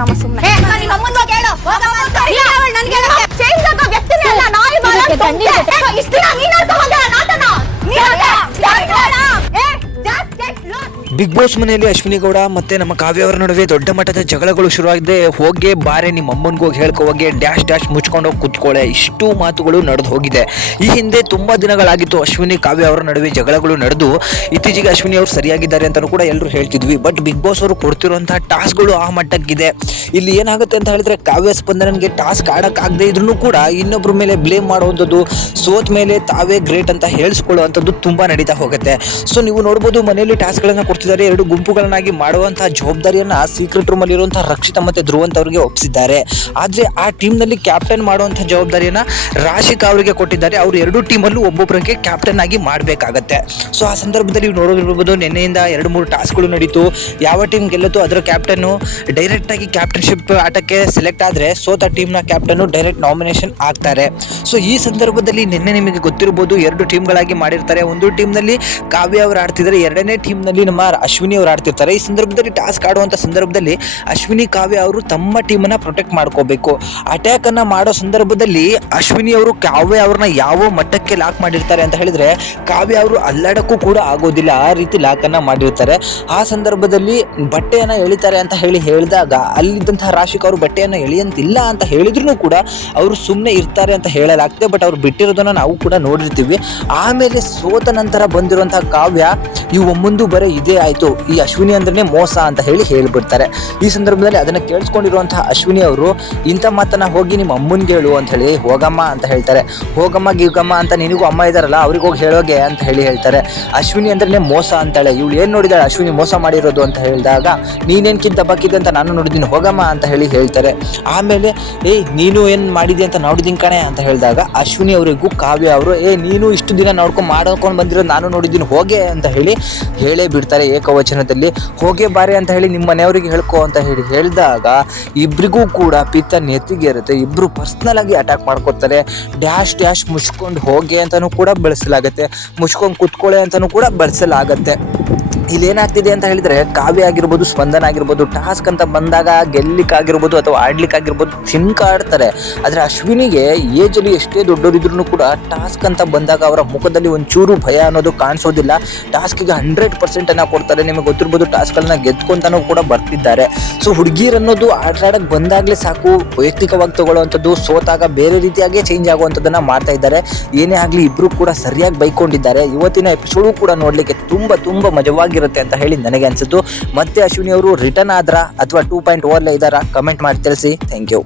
ಹೋಗಮ್ಮ ಸುಮ್ಮನೆ. Big boss ಮನೆಯಲ್ಲಿ ಅಶ್ವಿನಿ ಗೌಡ ಮತ್ತೆ ನಮ್ಮ ಕಾವ್ಯ ಅವರ ನಡುವೆ ದೊಡ್ಡ ಮಟ್ಟದ ಜಗಳಗಳು ಶುರುವಾಗಿದೆ. ಹೋಗಿ ಬಾರೆ ನಿಮ್ಮ ಅಮ್ಮನಿಗೆ ಹೋಗಿ ಹೇಳ್ಕೊ ಹೋಗಿ ಡ್ಯಾಶ್ ಡ್ಯಾಶ್ ಮುಚ್ಕೊಂಡು ಕೂತ್ಕೊಳ್ಳೆ, ಇಷ್ಟು ಮಾತುಗಳು ನಡೆದು ಹೋಗಿದೆ. ಈ ಹಿಂದೆ ತುಂಬಾ ದಿನಗಳಾಗಿತ್ತು ಅಶ್ವಿನಿ ಕಾವ್ಯ ಅವರ ನಡುವೆ ಜಗಳಗಳು ನಡೆದು. ಇತ್ತೀಚೆಗೆ ಅಶ್ವಿನಿ ಅವರು ಸರಿಯಾಗಿದ್ದಾರೆ ಅಂತಲೂ ಕೂಡ ಎಲ್ಲರೂ ಹೇಳ್ತಿದ್ವಿ. ಬಟ್ ಬಿಗ್ ಬಾಸ್ ಅವರು ಕೊಡ್ತಿರುವಂತಹ ಟಾಸ್ಕ್ಗಳು ಆ ಮಟ್ಟಕ್ಕಿದೆ. ಇಲ್ಲಿ ಏನಾಗುತ್ತೆ ಅಂತ ಹೇಳಿದ್ರೆ ಕಾವ್ಯ ಸ್ಪಂದನನ್ಗೆ ಟಾಸ್ಕ್ ಆಡಕ್ಕಾಗದೇ ಇದ್ರೂ ಕೂಡ ಇನ್ನೊಬ್ಬರ ಮೇಲೆ ಬ್ಲೇಮ್ ಮಾಡುವಂಥದ್ದು, ಸೋತ್ ಮೇಲೆ ತಾವೇ ಗ್ರೇಟ್ ಅಂತ ಹೇಳಿಸ್ಕೊಳ್ಳುವಂಥದ್ದು ತುಂಬಾ ನಡೀತಾ ಹೋಗುತ್ತೆ. ಸೊ ನೀವು ನೋಡ್ಬೋದು ಮನೆಯಲ್ಲಿ ಟಾಸ್ಕ್ಗಳನ್ನ ಕೊಡ್ತಿದ್ದಾರೆ. ಎರಡು ಗುಂಪುಗಳನ್ನಾಗಿ ಮಾಡುವಂತಹ ಜವಾಬ್ದಾರಿಯನ್ನ ಸೀಕ್ರೆಟ್ ರೂಮ್ ಅಲ್ಲಿ ಇರುವಂತಹ ರಕ್ಷಿತಾ ಮತ್ತೆ ಧ್ರುವಂತ್ ಅವರಿಗೆ ಒಪ್ಪಿಸಿದ್ದಾರೆ. ಆದ್ರೆ ಆ ಟೀಮ್ ನಲ್ಲಿ ಕ್ಯಾಪ್ಟನ್ ಮಾಡುವಂತಹ ಜವಾಬ್ದಾರಿಯನ್ನ ರಾಶಿಕಾ ಅವರಿಗೆ ಕೊಟ್ಟಿದ್ದಾರೆ. ಅವರು ಎರಡು ಟೀಮ್ ಅಲ್ಲೂ ಒಬ್ಬೊಬ್ಬರಿಗೆ ಕ್ಯಾಪ್ಟನ್ ಆಗಿ ಮಾಡಬೇಕಾಗತ್ತೆ. ಸೊ ಆ ಸಂದರ್ಭದಲ್ಲಿ ನೀವು ನೋಡಿರ್ಬೋದು, ನಿನ್ನೆಯಿಂದ 2-3 ಟಾಸ್ಕ್ಗಳು ನಡೀತು. ಯಾವ ಟೀಮ್ ಗೆಲ್ಲುತ್ತೋ ಅದರ ಕ್ಯಾಪ್ಟನ್ ಡೈರೆಕ್ಟ್ ಆಗಿ ಕ್ಯಾಪ್ಟನ್ಶಿಪ್ ಆಟಕ್ಕೆ ಸೆಲೆಕ್ಟ್ ಆದ್ರೆ ಸೋತ ಟೀಮ್ ನ ಕ್ಯಾಪ್ಟನ್ ಡೈರೆಕ್ಟ್ ನಾಮಿನೇಷನ್ ಆಗ್ತಾರೆ. ಸೊ ಈ ಸಂದರ್ಭದಲ್ಲಿ ನಿನ್ನೆ ನಿಮಗೆ ಗೊತ್ತಿರಬಹುದು 2 ಟೀಮ್ಗಳಾಗಿ ಮಾಡಿರ್ತಾರೆ. ಒಂದು ಟೀಮ್ ನಲ್ಲಿ ಕಾವ್ಯ ಅವರು ಆಡ್ತಿದ್ದಾರೆ, ಎರಡನೇ ಟೀಮ್ ನಲ್ಲಿ ನಮ್ಮ ಅಶ್ವಿನಿ ಅವರು ಆಡ್ತಿರ್ತಾರೆ. ಈ ಸಂದರ್ಭದಲ್ಲಿ ಟಾಸ್ಕ್ ಆಡುವಂತ ಸಂದರ್ಭದಲ್ಲಿ ಅಶ್ವಿನಿ ಕಾವ್ಯ ಅವರು ತಮ್ಮ ಟೀಮ್ ಅನ್ನ ಪ್ರೊಟೆಕ್ಟ್ ಮಾಡ್ಕೋಬೇಕು. ಅಟ್ಯಾಕ್ ಅನ್ನ ಮಾಡೋ ಸಂದರ್ಭದಲ್ಲಿ ಅಶ್ವಿನಿ ಅವರು ಕಾವ್ಯ ಅವ್ರನ್ನ ಯಾವ ಮಟ್ಟಕ್ಕೆ ಲಾಕ್ ಮಾಡಿರ್ತಾರೆ ಅಂತ ಹೇಳಿದ್ರೆ ಕಾವ್ಯ ಅವರು ಅಲ್ಲಾಡಕ್ಕೂ ಕೂಡ ಆಗೋದಿಲ್ಲ, ಆ ರೀತಿ ಲಾಕ್ ಅನ್ನ ಮಾಡಿರ್ತಾರೆ. ಆ ಸಂದರ್ಭದಲ್ಲಿ ಬಟ್ಟೆಯನ್ನ ಎಳಿತಾರೆ ಅಂತ ಹೇಳಿದಾಗ ಅಲ್ಲಿದ್ದಂತಹ ರಾಶಿಕ್ ಅವರು ಬಟ್ಟೆಯನ್ನ ಎಳಿಯಂತಿಲ್ಲ ಅಂತ ಹೇಳಿದ್ರು ಕೂಡ ಅವರು ಸುಮ್ಮನೆ ಇರ್ತಾರೆ ಅಂತ ಹೇಳಲಾಗ್ತದೆ. ಬಟ್ ಅವ್ರು ಬಿಟ್ಟಿರೋದನ್ನ ನಾವು ಕೂಡ ನೋಡಿರ್ತೀವಿ. ಆಮೇಲೆ ಸೋತ ನಂತರ ಬಂದಿರುವಂತಹ ಕಾವ್ಯ ಇವು ಮುಂದೆ ಬರೀ ಇದೇ ಆಯ್ತು, ಈ ಅಶ್ವಿನಿ ಅಂದ್ರೆ ಮೋಸ ಅಂತ ಹೇಳ್ಬಿಡ್ತಾರೆ. ಈ ಸಂದರ್ಭದಲ್ಲಿ ಅದನ್ನ ಕೇಳಿಸ್ಕೊಂಡಿರುವಂತಹ ಅಶ್ವಿನಿ ಅವರು ಇಂಥ ಮಾತನ್ನ ಹೋಗಿ ನಿಮ್ಮ ಅಮ್ಮನ್ಗೆ ಹೇಳು ಅಂತ ಹೇಳಿ ಹೋಗಮ್ಮ ಅಂತ ಹೇಳ್ತಾರೆ. ಹೋಗಮ್ಮ ಗೀಗಮ್ಮ ಅಂತ ನಿನಗೂ ಅಮ್ಮ ಇದಾರಲ್ಲ ಅವ್ರಿಗೆ ಹೋಗಿ ಹೇಳೋಗೆ ಅಂತ ಹೇಳ್ತಾರೆ. ಅಶ್ವಿನಿ ಅಂದ್ರೆ ಮೋಸ ಅಂತಾಳೆ. ಇವಳು ಏನ್ ನೋಡಿದಾಳೆ ಅಶ್ವಿನಿ ಮೋಸ ಮಾಡಿರೋದು ಅಂತ ಹೇಳಿದಾಗ ನೀನೇನ್ಕಿಂತ ಬಕ್ಕಿದೆ ಅಂತ ನಾನು ನೋಡಿದ್ದೀನಿ ಹೋಗಮ್ಮ ಅಂತ ಹೇಳ್ತಾರೆ. ಆಮೇಲೆ ನೀನು ಏನ್ ಮಾಡಿದೆ ಅಂತ ನೋಡಿದೀನಿ ಕಣೆ ಅಂತ ಹೇಳಿದಾಗ ಅಶ್ವಿನಿ ಅವರಿಗೂ ಕಾವ್ಯ ಅವರು ನೀನು ಇಷ್ಟು ದಿನ ಮಾಡ್ಕೊಂಡು ಬಂದಿರೋ ನಾನು ನೋಡಿದ್ದೀನಿ ಹೋಗೆ ಅಂತ ಹೇಳೇ ಬಿಡ್ತಾರೆ ಏಕವಚನದಲ್ಲಿ. ಹೋಗೆ ಬಾರೆ ಅಂತ ಹೇಳಿ ನಿಮ್ಮ ಮನೆಯವರಿಗೆ ಹೇಳ್ಕೊ ಅಂತ ಹೇಳಿದಾಗ ಇಬ್ರಿಗೂ ಕೂಡ ಪಿತ್ತ ನೆತ್ತಿಗೆ ಇರುತ್ತೆ. ಇಬ್ರು ಪರ್ಸ್ನಲ್ ಆಗಿ ಅಟ್ಯಾಕ್ ಮಾಡ್ಕೊತಾರೆ. ಡ್ಯಾಶ್ ಡ್ಯಾಶ್ ಮುಚ್ಕೊಂಡು ಹೋಗೆ ಅಂತಾನೂ ಕೂಡ ಬಳಸಲಾಗತ್ತೆ, ಮುಚ್ಕೊಂಡು ಕುತ್ಕೊಳ್ಳೆ ಅಂತಾನೂ ಕೂಡ ಬಳಸಲಾಗತ್ತೆ. ಇಲ್ಲಿ ಏನಾಗ್ತಿದೆ ಅಂತ ಹೇಳಿದ್ರೆ ಕಾವ್ಯ ಆಗಿರ್ಬೋದು, ಸ್ಪಂದನ ಆಗಿರ್ಬೋದು, ಟಾಸ್ಕ್ ಅಂತ ಬಂದಾಗ ಗೆಲ್ಲಿಕ್ಕಾಗಿರ್ಬೋದು ಅಥವಾ ಆಡ್ಲಿಕ್ಕಾಗಿರ್ಬೋದು ಆಡ್ತಾರೆ. ಆದ್ರೆ ಅಶ್ವಿನಿಗೆ ಏಜ್ ಅಲ್ಲಿ ಎಷ್ಟೇ ದೊಡ್ಡವರಿದ್ರು ಕೂಡ ಟಾಸ್ಕ್ ಅಂತ ಬಂದಾಗ ಅವರ ಮುಖದಲ್ಲಿ ಒಂಚೂರು ಭಯ ಅನ್ನೋದು ಕಾಣಿಸೋದಿಲ್ಲ. ಟಾಸ್ಕ್ಗೆ 100% ಅನ್ನ ಕೊಡ್ತಾರೆ. ನಿಮಗೆ ಗೊತ್ತಿರ್ಬೋದು ಟಾಸ್ಕ್ಗಳನ್ನ ಗೆದ್ಕೊಂತಾನೂ ಕೂಡ ಬರ್ತಿದ್ದಾರೆ. ಸೊ ಹುಡುಗಿರ್ ಅನ್ನೋದು ಆಟಕ್ಕೆ ಬಂದಾಗ್ಲೇ ಸಾಕು ವೈಯಕ್ತಿಕವಾಗಿ ತಗೊಳ್ಳುವಂಥದ್ದು, ಸೋತಾಗ ಬೇರೆ ರೀತಿಯಾಗಿ ಚೇಂಜ್ ಆಗುವಂಥದ್ದನ್ನ ಮಾಡ್ತಾ ಇದ್ದಾರೆ. ಏನೇ ಆಗ್ಲಿ ಇಬ್ರು ಕೂಡ ಸರಿಯಾಗಿ ಬೈಕೊಂಡಿದ್ದಾರೆ. ಇವತ್ತಿನ ಎಪಿಸೋಡು ಕೂಡ ನೋಡ್ಲಿಕ್ಕೆ ತುಂಬಾ ಮಜವಾಗಿರುತ್ತೆ ಅಂತ ಹೇಳಿ ನನಗೆ ಅನ್ಸುತ್ತು. ಮತ್ತೆ ಅಶ್ವಿನಿ ಅವರು ರಿಟರ್ನ್ ಆದ್ರ ಅಥವಾ 2.0 ಇದಾರ ಕಮೆಂಟ್ ಮಾಡಿ ತಿಳಿಸಿ. Thank you.